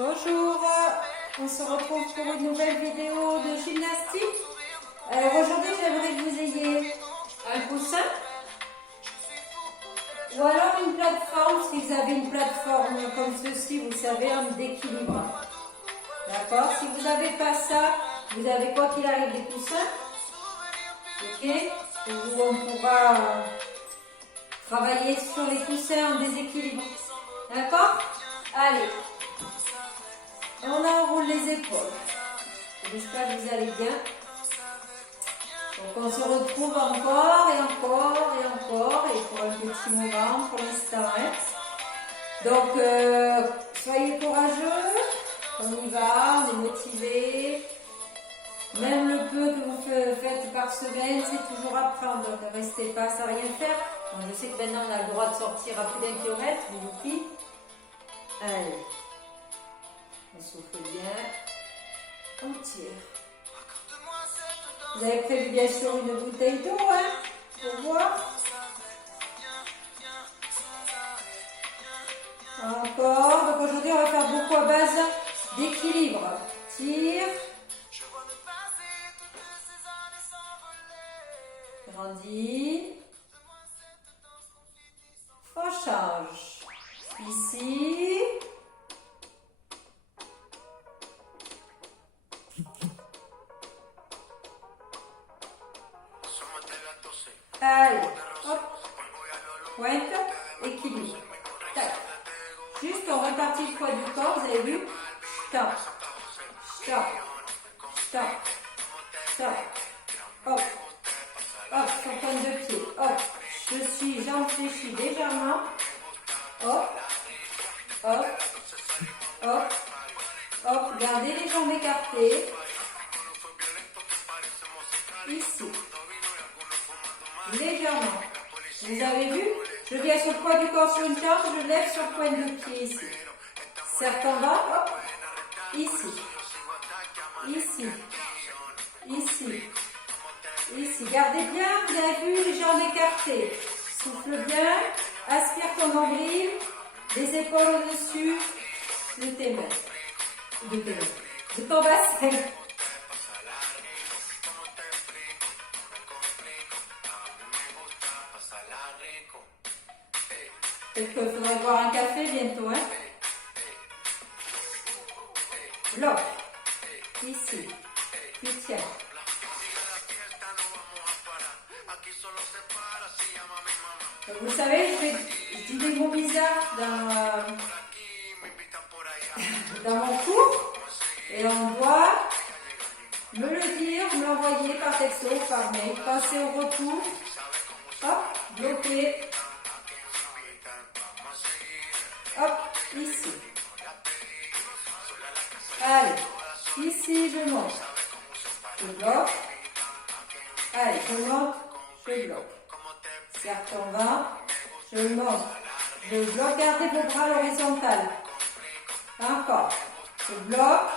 Bonjour, on se retrouve pour une nouvelle vidéo de gymnastique. Alors aujourd'hui j'aimerais que vous ayez un coussin ou alors une plateforme, si vous avez une plateforme comme ceci, vous savez, un d'équilibre. D'accord? Si vous n'avez pas ça, vous avez quoi qu'il arrive des coussins. Ok? Où on pourra travailler sur les coussins en déséquilibre. D'accord? Allez. On enroule les épaules. J'espère que vous allez bien. Donc on se retrouve encore et encore et encore. Et pour un petit moment pour l'instant. Hein. Donc soyez courageux. On y va, on est motivé. Même le peu que vous faites par semaine, c'est toujours à prendre. Donc ne restez pas sans rien faire. Bon, je sais que maintenant on a le droit de sortir à plus d'1 kilomètre, vous filles. Allez. On souffle bien. On tire. Vous avez prévu bien sûr une bouteille d'eau, hein, pour boire. Encore. Donc aujourd'hui, on va faire beaucoup à base d'équilibre. Tire. Grandis. On change. Ici. Allez, hop, pointe, équilibre. Tac. Juste on répartit le poids du corps, vous avez vu? Stop, stop, stop, stop, hop, hop, sur pointe de pied, hop, je suis, jambes fléchies légèrement, hop, hop, hop, hop, gardez les jambes écartées, ici. Légèrement. Vous avez vu? Je viens sur le poids du corps sur une jambe, je lève sur le point de pied ici. Serre en bas, hop. Ici. Ici. Ici. Ici. Gardez bien, vous avez vu, les jambes écartées. Souffle bien. Aspire ton nombril. Les épaules au-dessus de tes mains. De ton bassin. Peut-être qu'il faudrait boire un café bientôt, hein. Bloc. Ici. Tu tiens. Donc, vous savez, je dis des mots bizarres dans mon cours. Et on doit me le dire, me l'envoyer par texto, par mail. Passer au retour. Hop, bloquer. Hop, ici. Allez, ici je monte. Je bloque. Allez, je monte, je bloque. Serre ton ventre, je monte. Je bloque, gardez vos bras à l'horizontale. Encore. Je bloque.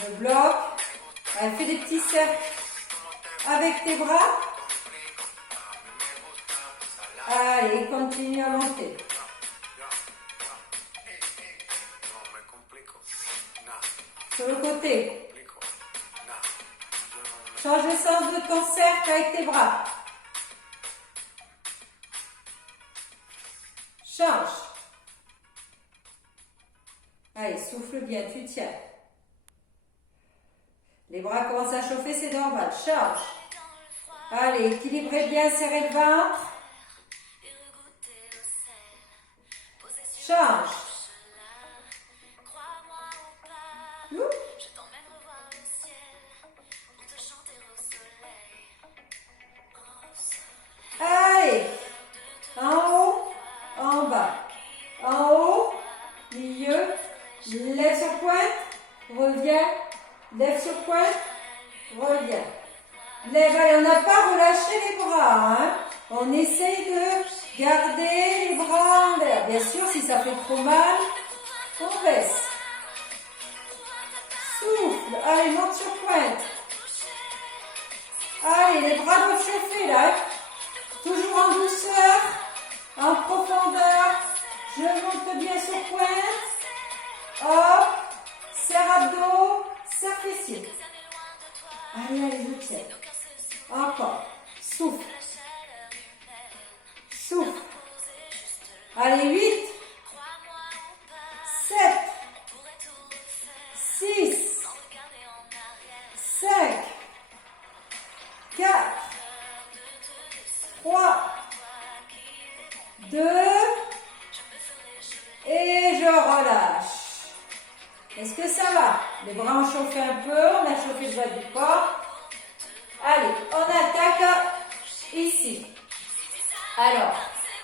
Je bloque. Allez, fais des petits cercles avec tes bras. Allez, continue à monter. Sur le côté. Change le sens de ton cercle avec tes bras. Change. Allez, souffle bien, tu tiens. Les bras commencent à chauffer, c'est normal. Change. Allez, équilibrez bien, serrez le ventre. Change. Allez. En haut, en bas. En haut, milieu. Lève sur pointe. Reviens. Lève sur pointe. Reviens. Lève. Allez, on n'a pas relâché les bras. Hein. On essaye de garder les bras en l'air. Bien sûr, si ça fait trop mal, on baisse. Souffle. Allez, monte sur pointe. Allez, les bras doivent chauffer là. Toujours en douceur, en profondeur. Je monte bien sur pointe. Hop. Serre abdos. Serre fessier. Allez, allez, je tiens. Encore. Souffle. Souffle. Allez, 8. 7. 6. 5. 4. 3. 2. Et je relâche. Est-ce que ça va? Les bras ont chauffé un peu, on a chauffé le bas du corps. Allez, on attaque ici. Alors,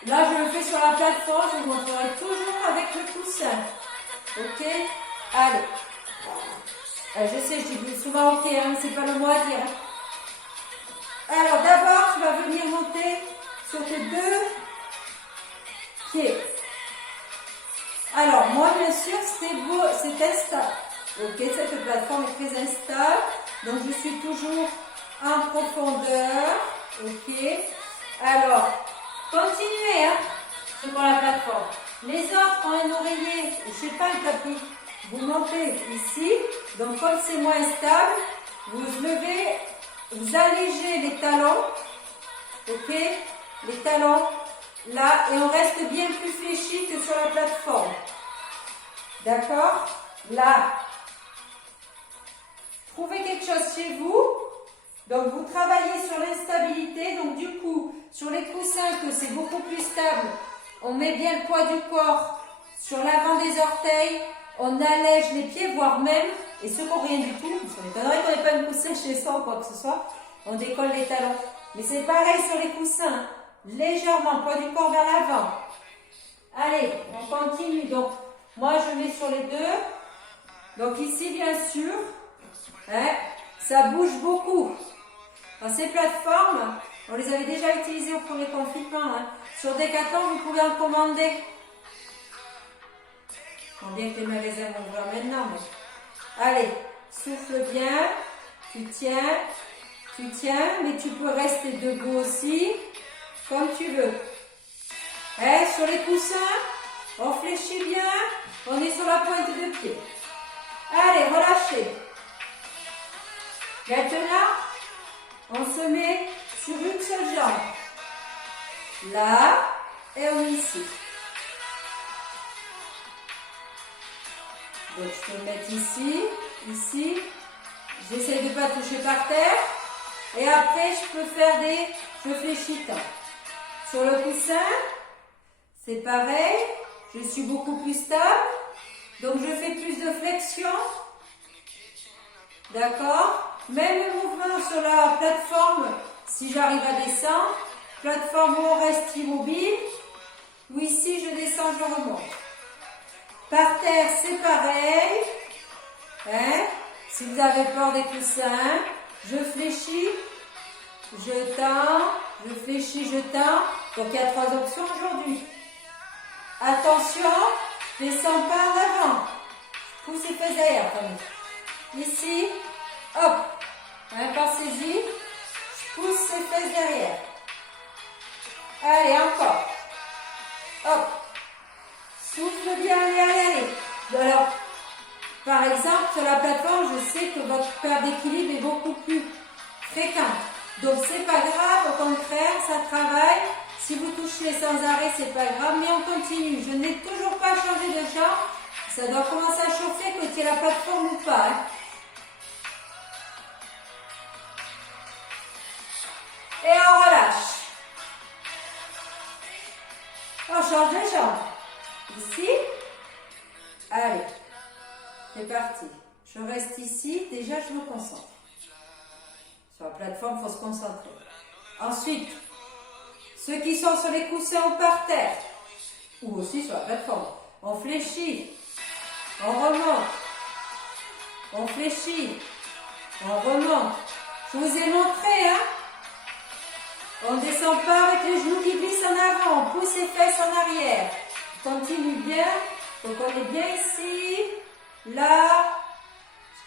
là je le fais sur la plateforme, je vous montrerai toujours avec le coussin. Ok? Allez. Je sais, je dis souvent ok, hein, c'est pas le mot à dire. Hein. Alors d'abord, tu vas venir monter sur tes 2 pieds. Alors, moi, bien sûr, c'est instable. Ok, cette plateforme est très instable. Donc, je suis toujours en profondeur. Ok. Alors, continuez, hein, sur la plateforme. Les autres ont un oreiller, je sais pas, le tapis. Vous montez ici. Donc, comme c'est moins stable, vous levez, vous allégez les talons. Ok. Les talons. Là, et on reste bien plus fléchi que sur la plateforme. D'accord? Là, trouvez quelque chose chez vous. Donc, vous travaillez sur l'instabilité. Donc, du coup, sur les coussins, que c'est beaucoup plus stable, on met bien le poids du corps sur l'avant des orteils. On allège les pieds, voire même, et ceux qui n'ont rien du tout, ça m'étonnerait qu'on n'ait pas de coussin chez soi ou quoi que ce soit, on décolle les talons. Mais c'est pareil sur les coussins. Légèrement, poids du corps vers l'avant. Allez, on continue. Donc, moi, je mets sur les 2. Donc, ici, bien sûr, hein, ça bouge beaucoup. Dans ces plateformes, on les avait déjà utilisées au premier confinement. Hein. Sur Decathlon, vous pouvez en commander. On dit que les magasins vont voir maintenant. Mais... Allez, souffle bien. Tu tiens, mais tu peux rester debout aussi. Comme tu veux. Hein, sur les coussins, on fléchit bien. On est sur la pointe de pied. Allez, relâchez. Maintenant, on se met sur une seule jambe. Là, et on est ici. Donc, je peux me mettre ici, ici. J'essaie de ne pas toucher par terre. Et après, je peux faire je fléchis tant. Sur le coussin, c'est pareil, je suis beaucoup plus stable, donc je fais plus de flexion, d'accord? Même le mouvement sur la plateforme, si j'arrive à descendre, plateforme où on reste immobile, ou ici je descends, je remonte. Par terre, c'est pareil, hein? Si vous avez peur des coussins, je fléchis, je tends, je fléchis, je tends. Donc, il y a 3 options aujourd'hui. Attention, je descends pas en avant. Je pousse et fais derrière. Ici, hop. Un pas saisi. Je pousse et fais derrière. Allez, encore. Hop. Souffle bien, allez, allez, allez. Alors, par exemple, sur la plateforme, je sais que votre perte d'équilibre est beaucoup plus fréquente. Donc, c'est pas grave, au contraire, ça travaille. Si vous touchez sans arrêt, c'est pas grave, mais on continue. Je n'ai toujours pas changé de jambe. Ça doit commencer à chauffer que tu aies la plateforme ou pas. Hein. Et on relâche. On change de jambe. Ici. Allez. C'est parti. Je reste ici. Déjà, je me concentre. Sur la plateforme, il faut se concentrer. Ensuite, ceux qui sont sur les coussins ou par terre, ou aussi sur la plateforme, on fléchit, on remonte, on fléchit, on remonte. Je vous ai montré, hein? On ne descend pas avec les genoux qui glissent en avant, on pousse les fesses en arrière. On continue bien, donc on est bien ici, là,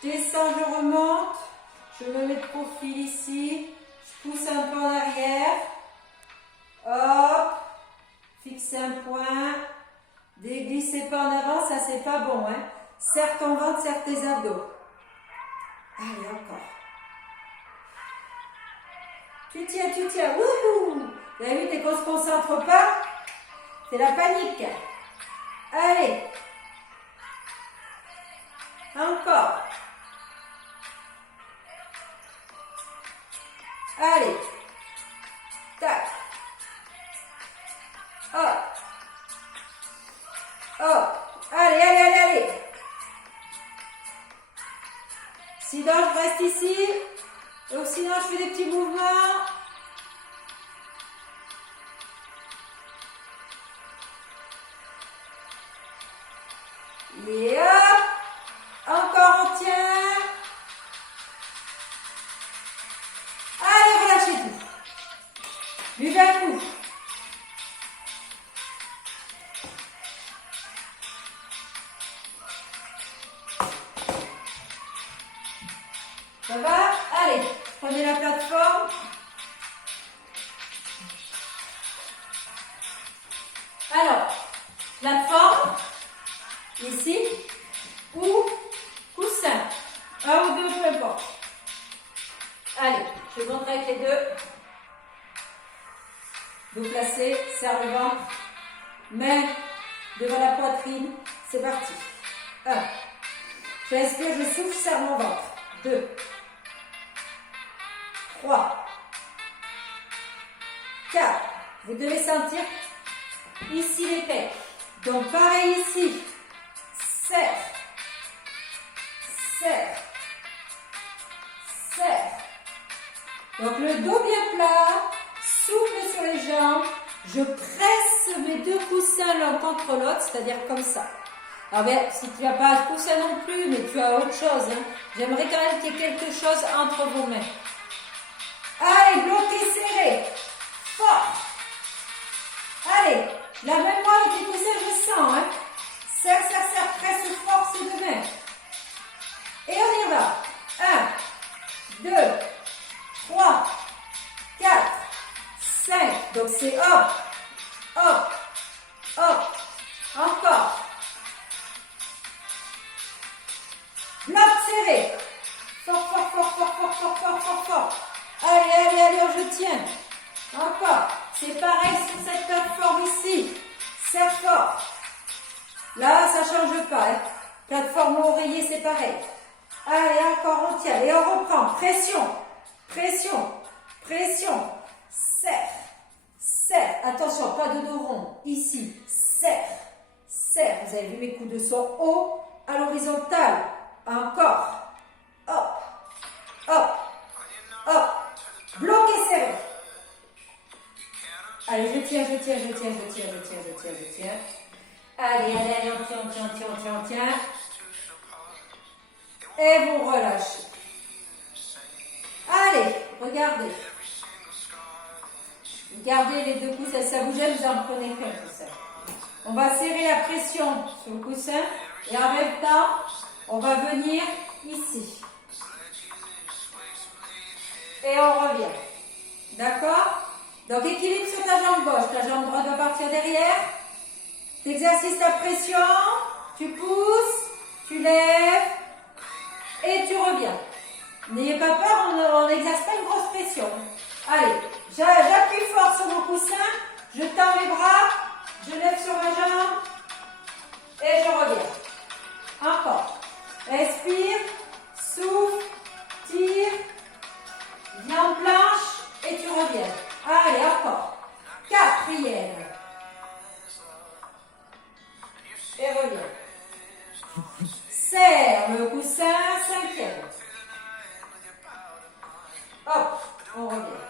je descends, je remonte. Je me mets de profil ici, je pousse un peu en arrière, hop, fixe un point, Déglissez pas en avant, ça c'est pas bon. Hein. Serre ton ventre, serre tes abdos. Allez, encore. Tu tiens, tu tiens. Wouhou! Vous avez vu, dès qu'on se concentre pas, c'est la panique. Allez. Encore. Allez. Tac. Hop. Hop. Allez, allez, allez, allez. Sinon, je reste ici. Donc, sinon, je fais des petits mouvements. Et hop. Encore, on tient. Allez, relâchez tout. Buvez un coup. Ça va? Allez, prenez la plateforme. Alors, plateforme, ici, ou coussin, un ou deux, peu importe. Allez, je vais montrer avec les deux. Vous placez, serre le ventre, main devant la poitrine, c'est parti. 1. J'inspire, je souffle, serre mon ventre. 2. 3. 4. Vous devez sentir ici les pecs. Donc pareil ici. Serre. Serre. Serre. Donc le dos bien plat. Souffle sur les jambes. Je presse mes deux coussins l'un contre l'autre, c'est-à-dire comme ça. Alors bien, si tu n'as pas de coussin non plus, mais tu as autre chose, hein, j'aimerais quand même qu'il y ait quelque chose entre vos mains. Allez, bloquez serré. Fort. Allez, la même moi avec les coussins, je sens. Hein. Serre, serre, serre, presse fort ces deux mains. Et on y va. 1, 2, 3, 4, 5. Donc c'est hop, hop, hop. Encore. Bloc serré. Fort, fort, fort, fort, fort, fort, fort, fort, fort. Allez, allez, allez, je tiens. Encore. C'est pareil sur cette plateforme ici. Serre fort. Là, ça ne change pas. Hein. Plateforme ou oreiller, c'est pareil. Allez, encore, on tient. Et on reprend. Pression. Pression. Pression. Serre. Serre. Attention, pas de dos rond. Ici. Serre. Serre. Vous avez vu, mes coudes sont hauts à l'horizontale. Encore. Hop. Hop. Hop. Bloqué serré. Allez, je tiens, je tiens, je tiens, je tiens, je tiens, je tiens, je tiens. Allez, allez, allez, on tient, on tient, on tient, on tient, on tient. Et vous relâchez. Allez, regardez. Gardez les deux coussins, ça vous gêne, vous en prenez qu'un coussin. On va serrer la pression sur le coussin et en même temps, on va venir ici. Et on revient. D'accord? Donc équilibre sur ta jambe gauche. Ta jambe droite doit partir derrière. Tu exercices ta pression. Tu pousses. Tu lèves. Et tu reviens. N'ayez pas peur, on n'exerce pas une grosse pression. Allez, j'appuie fort sur mon coussin. Je tends mes bras. Je lève sur ma jambe. Et je reviens. Encore. Respire, souffle, tire, viens en planche et tu reviens. Allez, encore. 4e. Et reviens. Serre le coussin, 5e. Hop, on revient.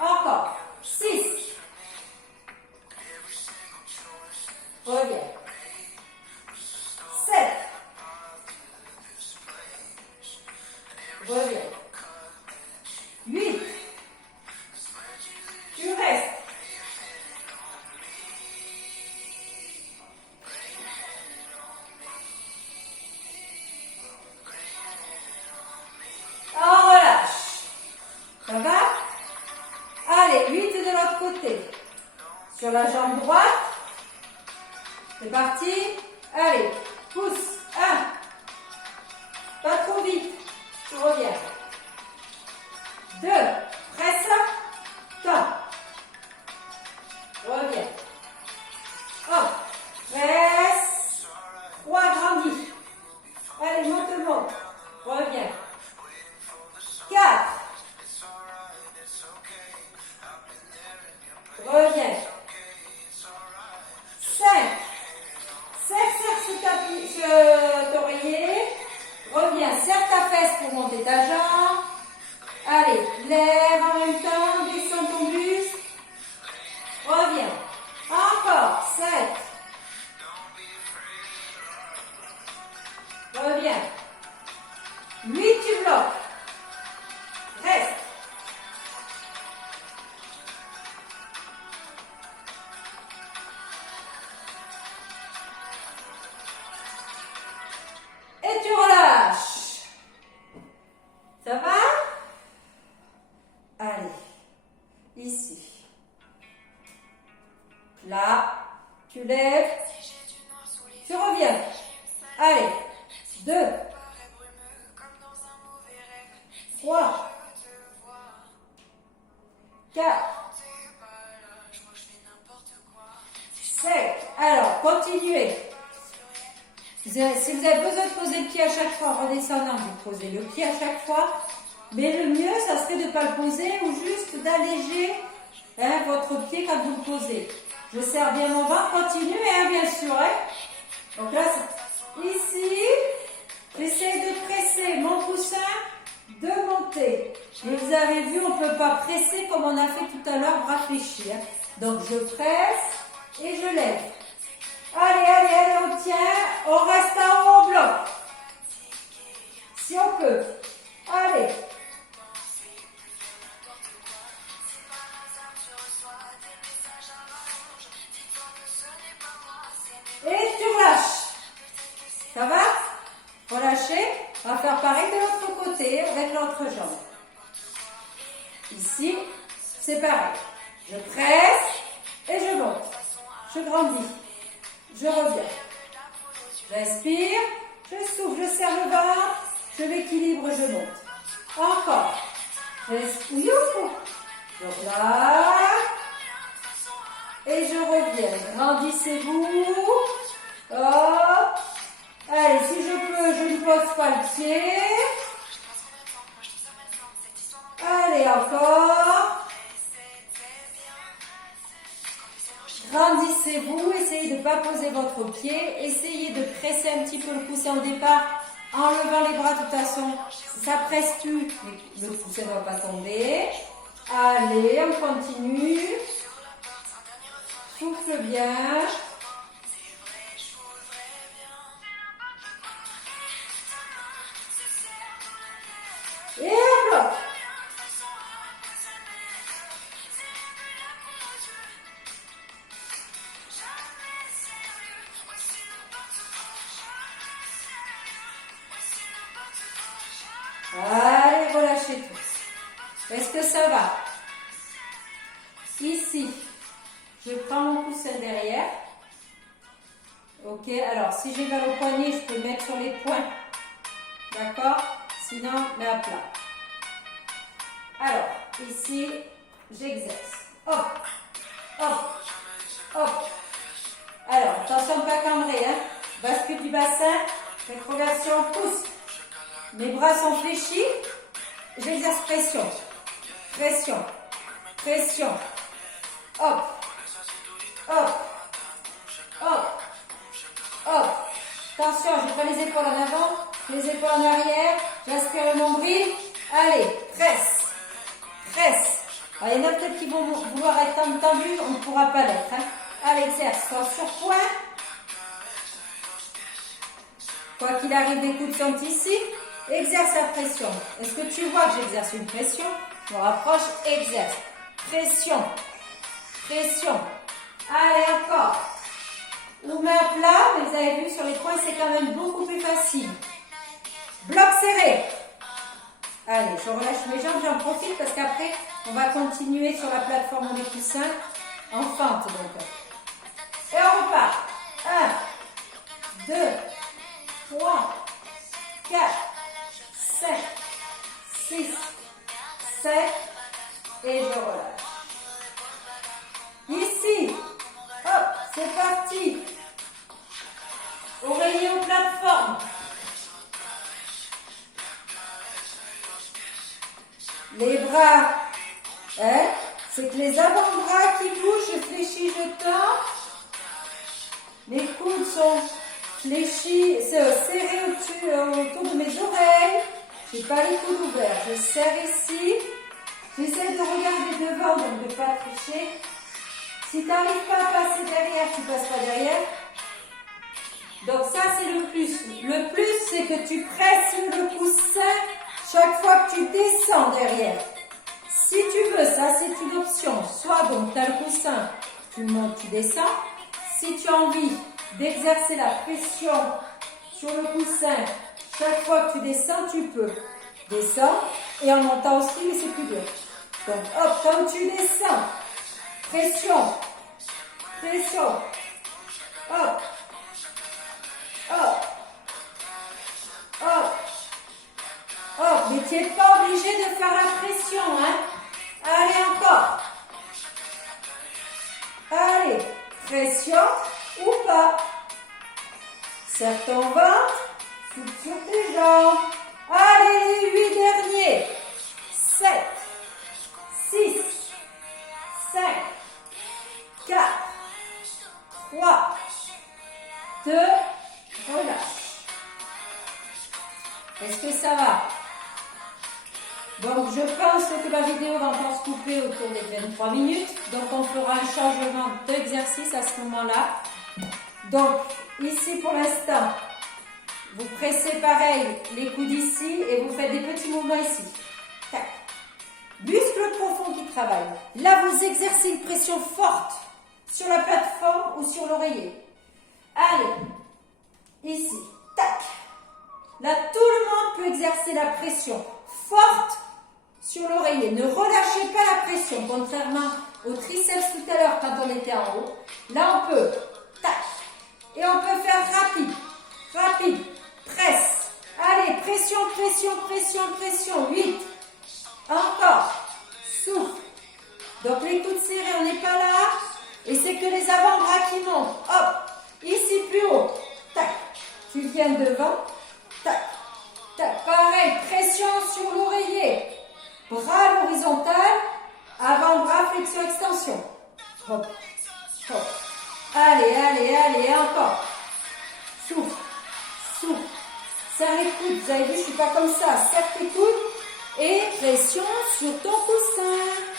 Encore. 6. Reviens. 7. Reviens. 8. Tu restes. On relâche. Ça va? Allez, 8 de l'autre côté. Sur la jambe droite, C'est parti. Allez, pousse. 1. Pas trop vite. Tu reviens. 2. Presse. Tends. Reviens. Hop. Presse. 3. Grandis. Allez, monte. Reviens. 4. Reviens. 5. Serre cet oreiller. Reviens, serre ta fesse pour monter ta jambe. Allez, lève en même temps, descends ton buste. Reviens. Encore. 7. Reviens. 8, tu bloques. Reste. Et tu relâches. Ça va? Allez. Ici. Là. Tu lèves. Tu reviens. Allez. 2. 3. 4. 5. Alors, continuez. Si vous avez besoin de poser le pied à chaque fois en redescendant, vous posez le pied à chaque fois. Mais le mieux, ça serait de ne pas le poser ou juste d'alléger votre pied quand vous le posez. Je serre bien mon ventre. Continuez, bien sûr. Donc là, ici, j'essaie de presser mon coussin, de monter. Mais vous avez vu, on ne peut pas presser comme on a fait tout à l'heure, bras fléchis. Donc je presse et je lève. Allez, on tient. On reste en haut, on bloque. Si on peut. Allez. Et tu relâches. Ça va? Relâchez. On va faire pareil de l'autre côté avec l'autre jambe. Ici, c'est pareil. Je presse et je monte. Je grandis. Je reviens. J'inspire. Je souffle. Je serre le ventre. Je m'équilibre. Je monte. Encore. J'inspire. Je relâche. Et je reviens. Grandissez-vous. Hop. Allez, si je peux, je ne pose pas le pied. Allez, encore. Grandissez-vous, essayez de ne pas poser votre pied. Essayez de presser un petit peu le coussin au départ en levant les bras. De toute façon, ça ne presse plus, mais le coussin ne va pas tomber. Allez, on continue. Souffle bien. Et on bloque. Allez, relâchez tout. Est-ce que ça va? Ici, je prends mon coussin derrière. Ok, alors si j'ai mal au poignet, je peux le mettre sur les poings. D'accord? Sinon, mets à plat. Alors, ici, j'exerce. Hop, hop, hop. Alors, attention, pas cambrer, Bascule du bassin, rétroversion, pousse. Mes bras sont fléchis. J'exerce pression. Pression. Pression. Hop. Hop. Hop. Hop. Attention, je prends les épaules en avant, les épaules en arrière. J'aspire le nombril. Allez, presse. Presse. Alors, il y en a peut-être qui vont vouloir être tendus, on ne pourra pas l'être. Allez, exerce. Soit sur point. Quoi qu'il arrive, les coudes sont ici. Exerce la pression. Est-ce que tu vois que j'exerce une pression? Je me rapproche, exerce. Pression. Pression. Allez, encore. Ou main plat, mais vous avez vu sur les poings, c'est quand même beaucoup plus facile. Bloc serré. Allez, je relâche mes jambes, j'en profite parce qu'après, on va continuer sur la plateforme des coussins en fente. Donc. Et on repart. 1, 2, 3, 4, 5, 6, 7 et je relâche. Ici, hop, c'est parti. Oreiller aux plateformes. Les bras, hein, c'est que les avant-bras qui bougent, je fléchis, je tends. Mes coudes sont fléchis, serrés autour de mes oreilles. Je n'ai pas les coudes ouverts. Je serre ici. J'essaie de regarder devant, donc de ne pas tricher. Si tu n'arrives pas à passer derrière, tu ne passes pas derrière. Donc ça, c'est le plus. Le plus, c'est que tu presses le coussin chaque fois que tu descends derrière. Si tu veux, ça c'est une option. Soit donc tu as le coussin, tu montes, tu descends. Si tu as envie d'exercer la pression sur le coussin chaque fois que tu descends, tu peux. Descends et en montant aussi, mais c'est plus dur. Donc hop, quand tu descends, pression, pression, hop, hop, hop. Oh, mais tu n'es pas obligé de faire la pression, hein. Allez, encore. Allez, pression ou pas. Serre ton ventre, souffle sur tes jambes. Allez, les 8 derniers. 7, 6, 5, 4, 3, 2, relâche. Est-ce que ça va? Donc, je pense que la vidéo va encore se couper autour des 23 minutes. Donc, on fera un changement d'exercice à ce moment-là. Donc, ici, pour l'instant, vous pressez pareil les coudes ici et vous faites des petits mouvements ici. Tac. Muscles profonds qui travaillent. Là, vous exercez une pression forte sur la plateforme ou sur l'oreiller. Allez. Ici. Tac. Là, tout le monde peut exercer la pression forte sur l'oreiller. Ne relâchez pas la pression, contrairement au triceps tout à l'heure quand on était en haut. Là, on peut, tac, et on peut faire rapide, rapide, presse. Allez, pression, pression, pression, pression. 8. Encore. Souffle. Donc, les coudes serrés, on n'est pas là. Et c'est que les avant-bras qui montent. Hop, ici plus haut. Tac, tu viens devant. Tac, tac, pareil, pression sur l'oreiller. Bras à l'horizontale, avant-bras, flexion, extension. Hop, hop. Allez, allez, allez, encore. Souffle, souffle. Serre les coudes, vous avez vu, je ne suis pas comme ça. Serre tes coudes et pression sur ton coussin.